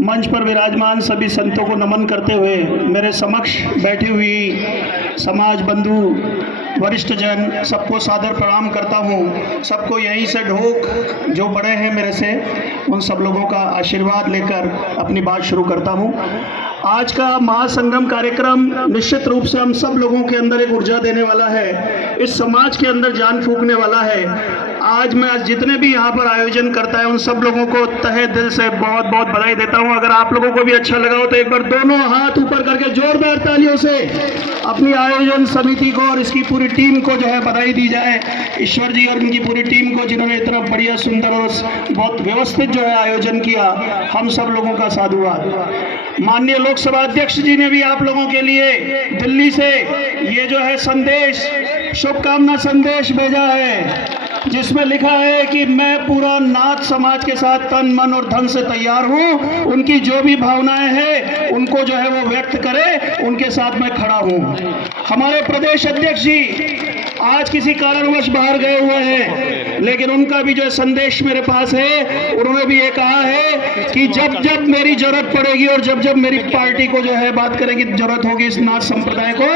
मंच पर विराजमान सभी संतों को नमन करते हुए मेरे समक्ष बैठी हुई समाज बंधु वरिष्ठ जन सबको सादर प्रणाम करता हूँ। सबको यहीं से ढोक जो बड़े हैं मेरे से, उन सब लोगों का आशीर्वाद लेकर अपनी बात शुरू करता हूँ। आज का महासंगम कार्यक्रम निश्चित रूप से हम सब लोगों के अंदर एक ऊर्जा देने वाला है, इस समाज के अंदर जान फूंकने वाला है। आज मैं जितने भी यहाँ पर आयोजन करता है उन सब लोगों को तहे दिल से बहुत बहुत बधाई देता हूँ। अगर आप लोगों को भी अच्छा लगा हो तो एक बार दोनों हाथ ऊपर करके जोरदार तालियों से अपनी आयोजन समिति को और इसकी पूरी टीम को जो है बधाई दी जाए। ईश्वर जी और उनकी पूरी टीम को जिन्होंने इतना बढ़िया सुंदर और बहुत व्यवस्थित जो है आयोजन किया, हम सब लोगों का साधुवाद। माननीय लोकसभा अध्यक्ष जी ने भी आप लोगों के लिए दिल्ली से ये जो है संदेश, शुभकामना संदेश भेजा है, जिसमें लिखा है कि मैं पूरा नाथ समाज के साथ तन मन और धन से तैयार हूं। उनकी जो भी भावनाएं हैं उनको जो है वो व्यक्त करे, उनके साथ मैं खड़ा हूं। हमारे प्रदेश अध्यक्ष जी आज किसी कारणवश बाहर गए हुए हैं, लेकिन उनका भी जो संदेश मेरे पास है, उन्होंने भी ये कहा है कि जब जब मेरी जरूरत पड़ेगी और जब जब मेरी पार्टी को जो है बात करेगी जरूरत होगी इस नाथ संप्रदाय को,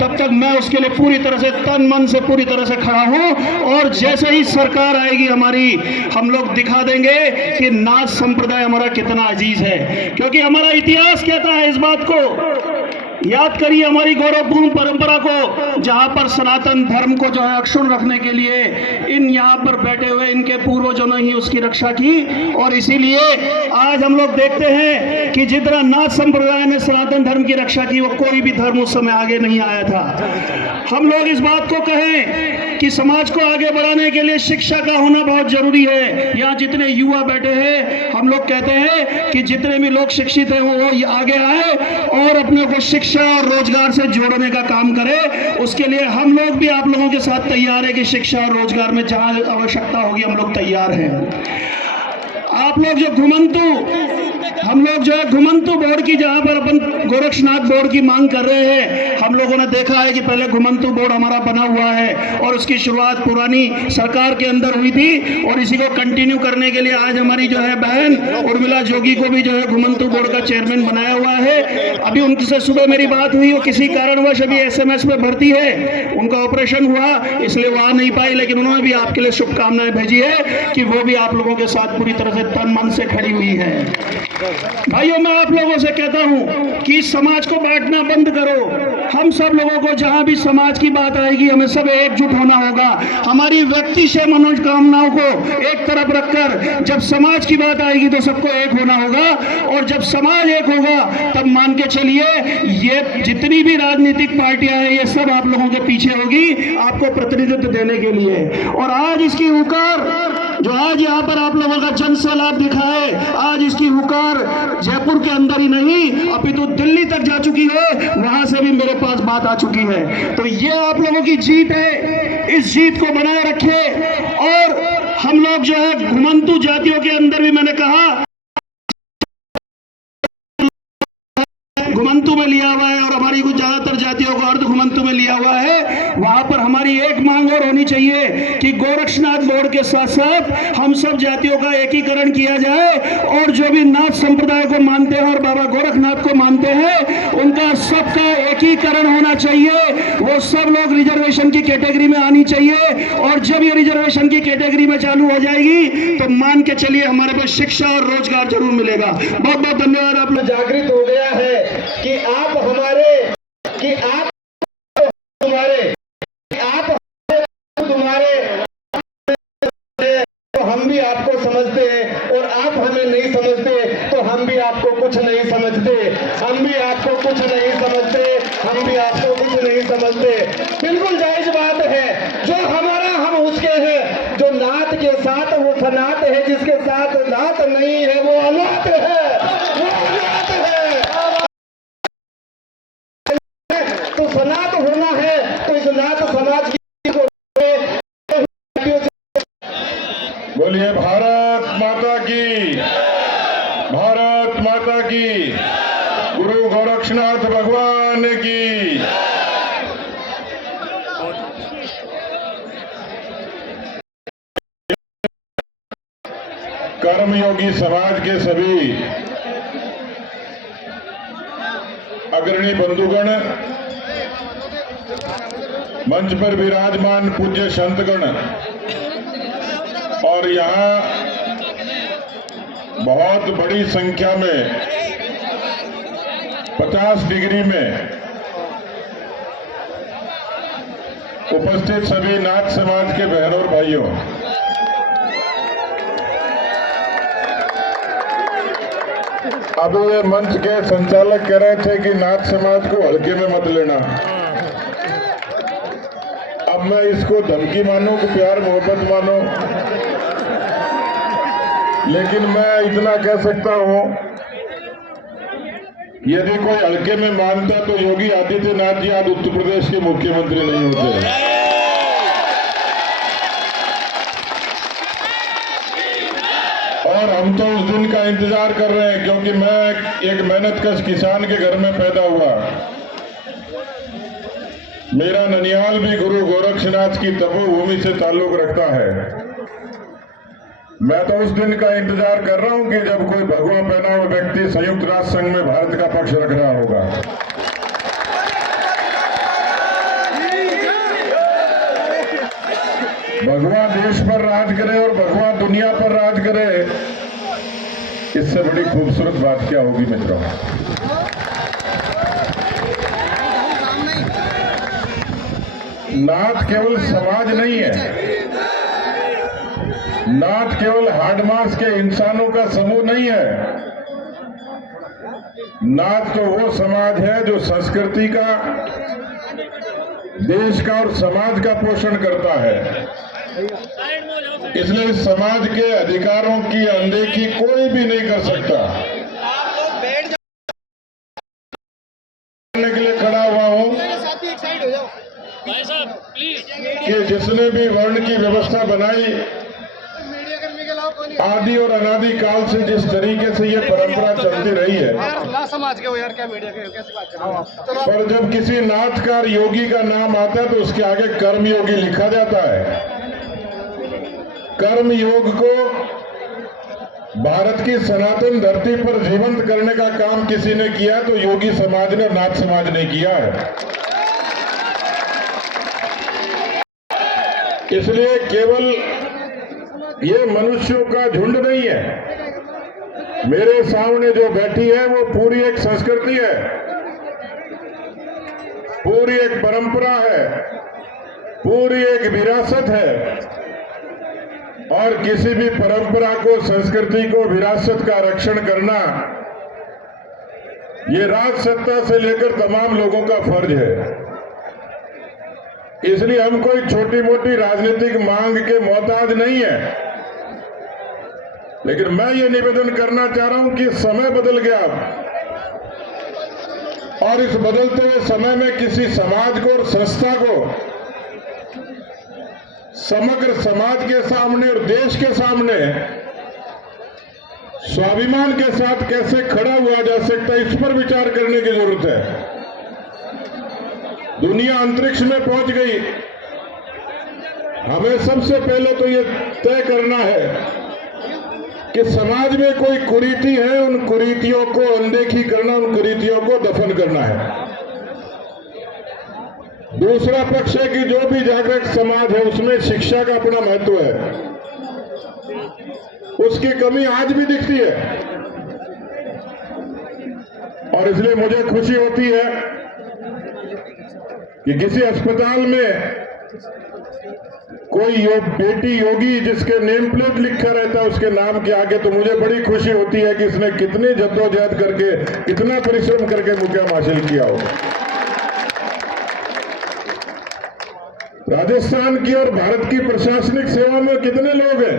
तब तक मैं उसके लिए पूरी तरह से तन मन से पूरी तरह से खड़ा हूं। और जैसे ही सरकार आएगी हमारी, हम लोग दिखा देंगे कि नाथ संप्रदाय हमारा कितना अजीज है, क्योंकि हमारा इतिहास कहता है इस बात को। याद करिए हमारी गौरवपूर्ण परंपरा को, जहां पर सनातन धर्म को जो है अक्षुण्ण रखने के लिए इन यहाँ पर बैठे हुए इनके पूर्वजों ने ही उसकी रक्षा की। और इसीलिए आज हम लोग देखते हैं कि जितना नाथ संप्रदाय ने सनातन धर्म की रक्षा की, वो कोई भी धर्म उस समय आगे नहीं आया था। हम लोग इस बात को कहें कि समाज को आगे बढ़ाने के लिए शिक्षा का होना बहुत जरूरी है। यहाँ जितने युवा बैठे हैं, हम लोग कहते हैं कि जितने भी लोग शिक्षित हैं वो आगे आए और अपने को शिक्षा और रोजगार से जोड़ने का काम करें। उसके लिए हम लोग भी आप लोगों के साथ तैयार है कि शिक्षा और रोजगार में जहां आवश्यकता होगी हम लोग तैयार हैं। आप लोग जो हम लोग जो है घुमंतु बोर्ड की, जहां पर अपन गोरक्षनाथ बोर्ड की मांग कर रहे हैं, हम लोगों ने देखा है कि पहले घुमंतु बोर्ड हमारा बना हुआ है और उसकी शुरुआत पुरानी सरकार के अंदर हुई थी, और इसी को कंटिन्यू करने के लिए आज हमारी जो है बहन उर्मिला जोगी को भी जो है घुमंतु बोर्ड का चेयरमैन बनाया हुआ है। अभी उनसे सुबह मेरी बात हुई, वो किसी कारणवश अभी SMS में भर्ती है, उनका ऑपरेशन हुआ इसलिए वो आ नहीं पाई, लेकिन उन्होंने भी आपके लिए शुभकामनाएं भेजी है कि वो भी आप लोगों के साथ पूरी तरह से तन मन से खड़ी हुई है। भाइयों, मैं आप लोगों से कहता हूं कि समाज को बांटना बंद करो। हम सब लोगों को जहां भी समाज की बात आएगी हमें सब एकजुट होना होगा। हमारी व्यक्तिशय मनोकामनाओं को एक तरफ रखकर जब समाज की बात आएगी तो सबको एक होना होगा, और जब समाज एक होगा तब मान के चलिए ये जितनी भी राजनीतिक पार्टियां हैं ये सब आप लोगों के पीछे होगी आपको प्रतिनिधित्व देने के लिए। और आज इसकी हुकार जो आज यहाँ पर आप लोगों का जन सैलाब दिखा है, आज इसकी हुकार जयपुर के अंदर ही नहीं अपितु दिल्ली तक जा चुकी है, वहां से भी मेरे पास बात आ चुकी है। तो ये आप लोगों की जीत है, इस जीत को बनाए रखे। और हम लोग जो है घुमंतु जातियों के अंदर भी मैंने कहा घुमंतु में लिया हुआ है और हमारी कुछ ज्यादातर जातियों को अर्ध घुमंतु में लिया हुआ है। वहां पर हमारी एक मांग और होनी चाहिए कि गोरक्षनाथ बोर्ड के साथ साथ हम सब जातियों का एकीकरण किया जाए, और जो भी नाथ संप्रदाय को मानते हैं और बाबा गोरखनाथ को मानते हैं उनका सबका एकीकरण होना चाहिए। वो सब लोग रिजर्वेशन की कैटेगरी में आनी चाहिए, और जब ये रिजर्वेशन की कैटेगरी में चालू हो जाएगी तो मान के चलिए हमारे पास शिक्षा और रोजगार जरूर मिलेगा। बहुत बहुत धन्यवाद। आप लोग जागृत हो गया है कि आप हमारे तो हम भी आपको समझते हैं, और आप हमें नहीं समझते तो हम भी आपको कुछ नहीं समझते, हम भी आपको कुछ नहीं समझते, हम भी आपको कुछ नहीं समझते। बिल्कुल जायज बात है, जो हमारा हम उसके हैं, जो नाथ के साथ वो सनात है, जिसके साथ नाथ नहीं है वो अनाथ है, वो अनाथ है। तो सनात होना है तो इस नाथ समाज की बोलिए भारत माता की, भारत माता की, गुरु गोरक्षनाथ भगवान की। कर्मयोगी समाज के सभी आदरणीय बंधुगण, मंच पर विराजमान पूज्य संतगण और यहाँ बहुत बड़ी संख्या में 50 डिग्री में उपस्थित सभी नाथ समाज के बहनों और भाइयों, अब ये मंच के संचालक कह रहे थे कि नाथ समाज को हल्के में मत लेना। अब मैं इसको धमकी मानूं कि प्यार मोहब्बत मानो, लेकिन मैं इतना कह सकता हूं, यदि कोई हल्के में मानता तो योगी आदित्यनाथ जी आज उत्तर प्रदेश के मुख्यमंत्री नहीं होते। और हम तो उस दिन का इंतजार कर रहे हैं, क्योंकि मैं एक मेहनतकश किसान के घर में पैदा हुआ। मेरा ननिहाल भी गुरु गोरक्षनाथ की तपोभूमि से ताल्लुक रखता है। मैं तो उस दिन का इंतजार कर रहा हूं कि जब कोई भगवा पहना हुआ व्यक्ति संयुक्त राष्ट्र संघ में भारत का पक्ष रख रहा होगा। भगवा देश पर राज करे और भगवा दुनिया पर राज करे, इससे बड़ी खूबसूरत बात क्या होगी मित्रों। नाथ केवल समाज नहीं है, नाथ केवल हार्ड मास के इंसानों का समूह नहीं है। नाथ तो वो समाज है जो संस्कृति का, देश का और समाज का पोषण करता है। इसलिए इस समाज के अधिकारों की अनदेखी कोई भी नहीं कर सकता। करने के लिए खड़ा हुआ हूं कि जिसने भी वर्ण की व्यवस्था बनाई, आदि और अनादि काल से जिस तरीके से ये परंपरा चलती रही है, पर जब किसी नाथकार योगी का नाम आता है तो उसके आगे कर्म योगी लिखा जाता है। कर्म योग को भारत की सनातन धरती पर जीवंत करने का काम किसी ने किया तो योगी समाज ने और नाथ समाज ने किया है। इसलिए केवल ये मनुष्यों का झुंड नहीं है। मेरे सामने जो बैठी है वो पूरी एक संस्कृति है, पूरी एक परंपरा है, पूरी एक विरासत है। और किसी भी परंपरा को, संस्कृति को, विरासत का रक्षण करना ये राज सत्ता से लेकर तमाम लोगों का फर्ज है। इसलिए हम कोई छोटी मोटी राजनीतिक मांग के मोहताज नहीं है। लेकिन मैं ये निवेदन करना चाह रहा हूं कि समय बदल गया और इस बदलते हुए समय में किसी समाज को और संस्था को समग्र समाज के सामने और देश के सामने स्वाभिमान के साथ कैसे खड़ा हुआ जा सकता है, इस पर विचार करने की जरूरत है। दुनिया अंतरिक्ष में पहुंच गई, हमें सबसे पहले तो ये तय करना है कि समाज में कोई कुरीति है, उन कुरीतियों को अनदेखी करना, उन कुरीतियों को दफन करना है। दूसरा पक्ष है कि जो भी जागृत समाज है उसमें शिक्षा का अपना महत्व है, उसकी कमी आज भी दिखती है। और इसलिए मुझे खुशी होती है कि किसी अस्पताल में कोई बेटी योगी जिसके नेम प्लेट लिखा रहता है उसके नाम के आगे, तो मुझे बड़ी खुशी होती है कि इसने कितनी जद्दोजहद करके, कितना परिश्रम करके मुकाम हासिल किया हो। राजस्थान की और भारत की प्रशासनिक सेवा में कितने लोग हैं?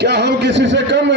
क्या हम किसी से कम हैं?